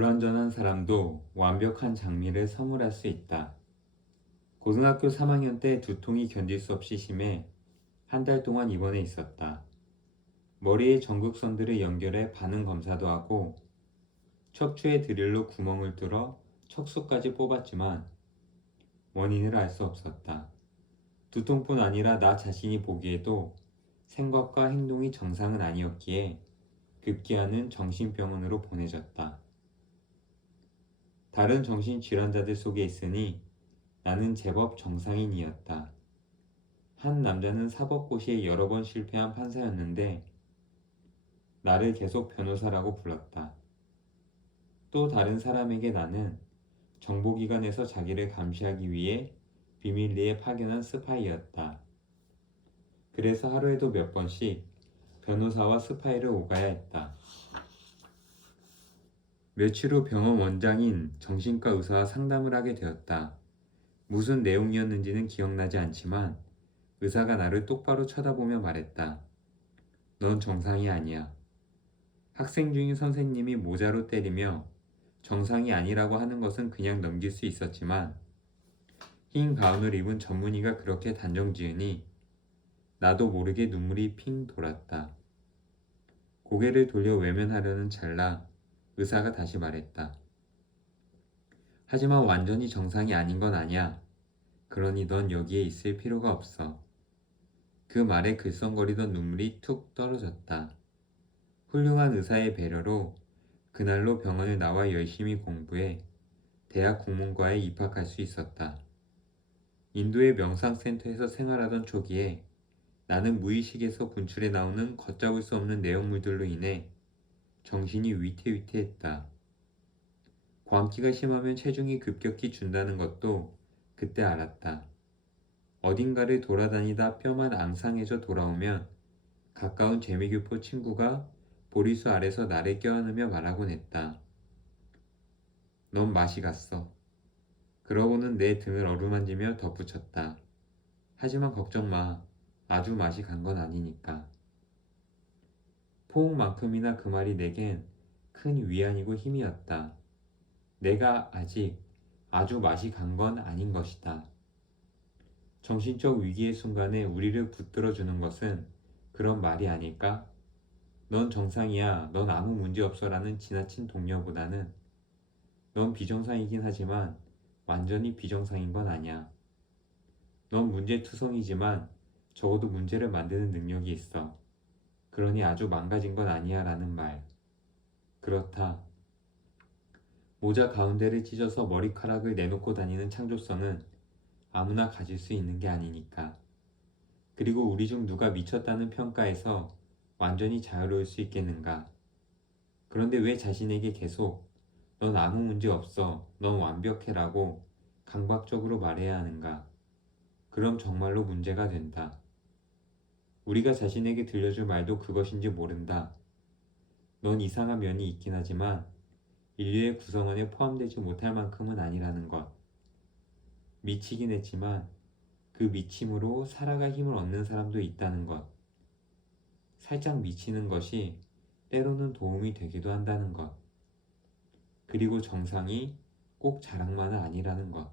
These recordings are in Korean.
불완전한 사람도 완벽한 장미를 선물할 수 있다. 고등학교 3학년 때 두통이 견딜 수 없이 심해 한 달 동안 입원해 있었다. 머리에 전극선들을 연결해 반응 검사도 하고 척추에 드릴로 구멍을 뚫어 척수까지 뽑았지만 원인을 알 수 없었다. 두통뿐 아니라 나 자신이 보기에도 생각과 행동이 정상은 아니었기에 급기야는 정신병원으로 보내졌다. 다른 정신질환자들 속에 있으니 나는 제법 정상인이었다. 한 남자는 사법고시에 여러 번 실패한 판사였는데 나를 계속 변호사라고 불렀다. 또 다른 사람에게 나는 정보기관에서 자기를 감시하기 위해 비밀리에 파견한 스파이였다. 그래서 하루에도 몇 번씩 변호사와 스파이를 오가야 했다. 며칠 후 병원 원장인 정신과 의사와 상담을 하게 되었다. 무슨 내용이었는지는 기억나지 않지만 의사가 나를 똑바로 쳐다보며 말했다. 넌 정상이 아니야. 학생 중인 선생님이 모자로 때리며 정상이 아니라고 하는 것은 그냥 넘길 수 있었지만 흰 가운을 입은 전문의가 그렇게 단정지으니 나도 모르게 눈물이 핑 돌았다. 고개를 돌려 외면하려는 찰나 의사가 다시 말했다. 하지만 완전히 정상이 아닌 건 아니야. 그러니 넌 여기에 있을 필요가 없어. 그 말에 글썽거리던 눈물이 툭 떨어졌다. 훌륭한 의사의 배려로 그날로 병원을 나와 열심히 공부해 대학 국문과에 입학할 수 있었다. 인도의 명상센터에서 생활하던 초기에 나는 무의식에서 분출해 나오는 걷잡을 수 없는 내용물들로 인해 정신이 위태위태했다. 광기가 심하면 체중이 급격히 준다는 것도 그때 알았다. 어딘가를 돌아다니다 뼈만 앙상해져 돌아오면 가까운 재미교포 친구가 보리수 아래서 나를 껴안으며 말하곤 했다. 넌 맛이 갔어. 그러고는 내 등을 어루만지며 덧붙였다. 하지만 걱정 마. 아주 맛이 간 건 아니니까. 포옹만큼이나 그 말이 내겐 큰 위안이고 힘이었다. 내가 아직 아주 맛이 간 건 아닌 것이다. 정신적 위기의 순간에 우리를 붙들어주는 것은 그런 말이 아닐까? 넌 정상이야. 넌 아무 문제 없어라는 지나친 동료보다는 넌 비정상이긴 하지만 완전히 비정상인 건 아니야. 넌 문제투성이지만 적어도 문제를 만드는 능력이 있어. 그러니 아주 망가진 건 아니야 라는 말. 그렇다. 모자 가운데를 찢어서 머리카락을 내놓고 다니는 창조성은 아무나 가질 수 있는 게 아니니까. 그리고 우리 중 누가 미쳤다는 평가에서 완전히 자유로울 수 있겠는가. 그런데 왜 자신에게 계속 넌 아무 문제 없어, 넌 완벽해라고 강박적으로 말해야 하는가. 그럼 정말로 문제가 된다. 우리가 자신에게 들려줄 말도 그것인지 모른다. 넌 이상한 면이 있긴 하지만 인류의 구성원에 포함되지 못할 만큼은 아니라는 것. 미치긴 했지만 그 미침으로 살아갈 힘을 얻는 사람도 있다는 것. 살짝 미치는 것이 때로는 도움이 되기도 한다는 것. 그리고 정상이 꼭 자랑만은 아니라는 것.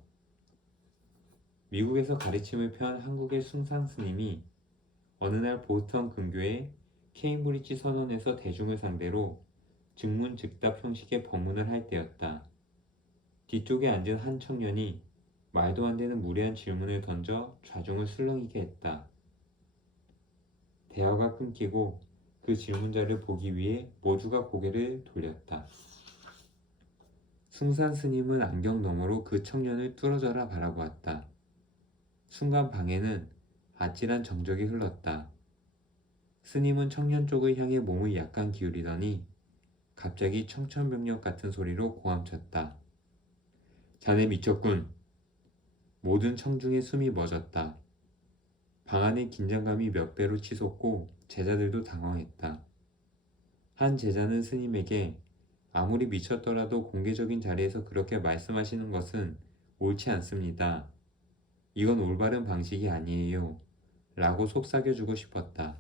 미국에서 가르침을 편 한국의 숭상 스님이 어느 날 보스턴 근교의 케임브리지 선원에서 대중을 상대로 즉문즉답 형식의 법문을 할 때였다. 뒤쪽에 앉은 한 청년이 말도 안 되는 무례한 질문을 던져 좌중을 술렁이게 했다. 대화가 끊기고 그 질문자를 보기 위해 모두가 고개를 돌렸다. 숭산 스님은 안경 너머로 그 청년을 뚫어져라 바라보았다. 순간 방에는 아찔한 정적이 흘렀다. 스님은 청년 쪽을 향해 몸을 약간 기울이더니 갑자기 청천벽력 같은 소리로 고함쳤다. 자네 미쳤군. 모든 청중의 숨이 멎었다. 방 안의 긴장감이 몇 배로 치솟고 제자들도 당황했다. 한 제자는 스님에게 아무리 미쳤더라도 공개적인 자리에서 그렇게 말씀하시는 것은 옳지 않습니다. 이건 올바른 방식이 아니에요. 라고 속삭여주고 싶었다.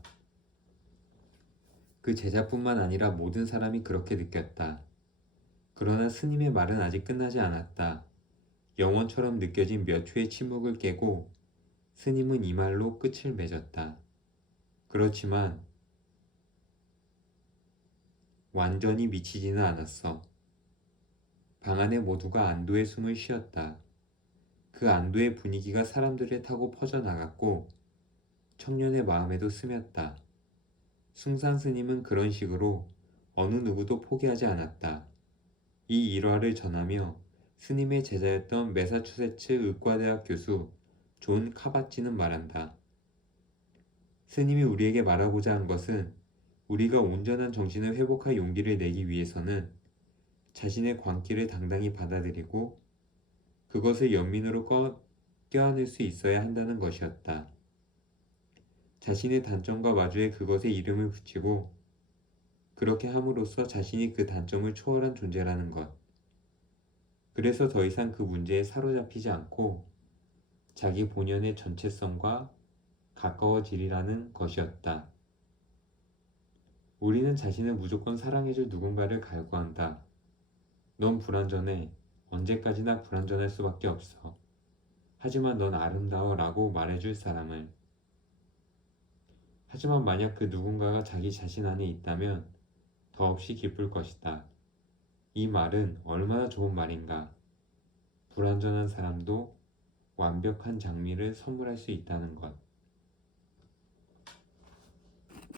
그 제자뿐만 아니라 모든 사람이 그렇게 느꼈다. 그러나 스님의 말은 아직 끝나지 않았다. 영원처럼 느껴진 몇 초의 침묵을 깨고 스님은 이 말로 끝을 맺었다. 그렇지만 완전히 미치지는 않았어. 방 안에 모두가 안도의 숨을 쉬었다. 그 안도의 분위기가 사람들을 타고 퍼져나갔고 청년의 마음에도 스몄다. 숭산 스님은 그런 식으로 어느 누구도 포기하지 않았다. 이 일화를 전하며 스님의 제자였던 매사추세츠 의과대학 교수 존 카바치는 말한다. 스님이 우리에게 말하고자 한 것은 우리가 온전한 정신을 회복할 용기를 내기 위해서는 자신의 광기를 당당히 받아들이고 그것을 연민으로 껴안을 수 있어야 한다는 것이었다. 자신의 단점과 마주해 그것에 이름을 붙이고 그렇게 함으로써 자신이 그 단점을 초월한 존재라는 것. 그래서 더 이상 그 문제에 사로잡히지 않고 자기 본연의 전체성과 가까워지리라는 것이었다. 우리는 자신을 무조건 사랑해줄 누군가를 갈구한다. 넌 불완전해. 언제까지나 불완전할 수밖에 없어. 하지만 넌 아름다워 라고 말해줄 사람을. 하지만 만약 그 누군가가 자기 자신 안에 있다면 더없이 기쁠 것이다. 이 말은 얼마나 좋은 말인가. 불완전한 사람도 완벽한 장미를 선물할 수 있다는 것.